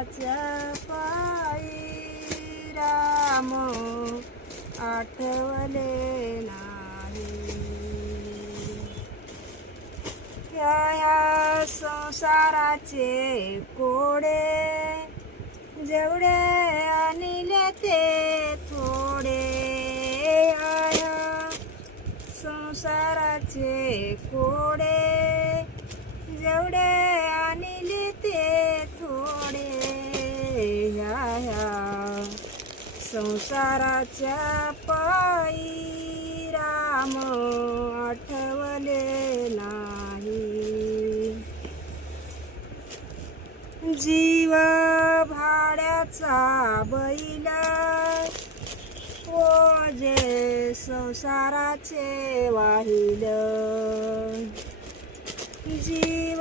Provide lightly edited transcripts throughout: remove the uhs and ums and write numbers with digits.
संसाराच्या पायी राम आठवले नाही. या संसाराचे कोडे जेवढे आणले ते थोडे. या संसाराचे कोडे जेवढे आणले ते थोडे. ह्या संसाराच्या पायी राम आठवले नाही. जीव भाड्याचा बैल ओझे संसाराचे वाहिल. जीव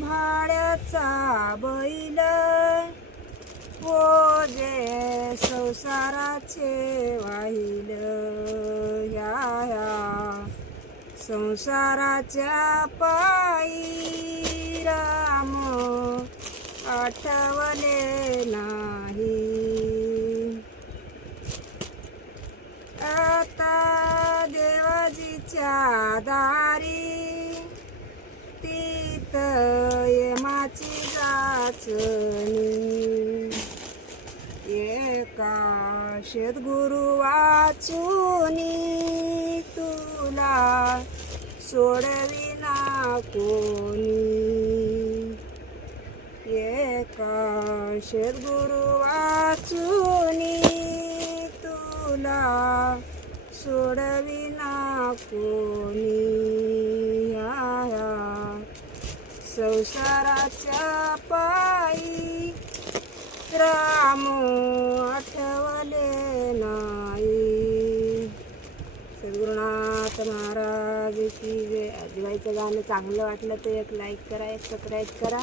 भाड्याचा बैल ओझे संसाराचे वाहिल. ह्या संसाराच्या पायी राम आठवले नाही. आता देवाजीच्या दारी तीत यमाची जाचणी. एका सद्गुरु वाचूनी तुला सोडविना कोणी. एका सद्गुरु वाचूनी तुला सोडविना कोणी. संसाराच्या पायी राम आठवले नाही. सद्गुरुनाथ महाराज की जय. आजीबाईचं गाणं चांगलं वाटलं तर एक लाईक करा, एक सबस्क्राईब करा.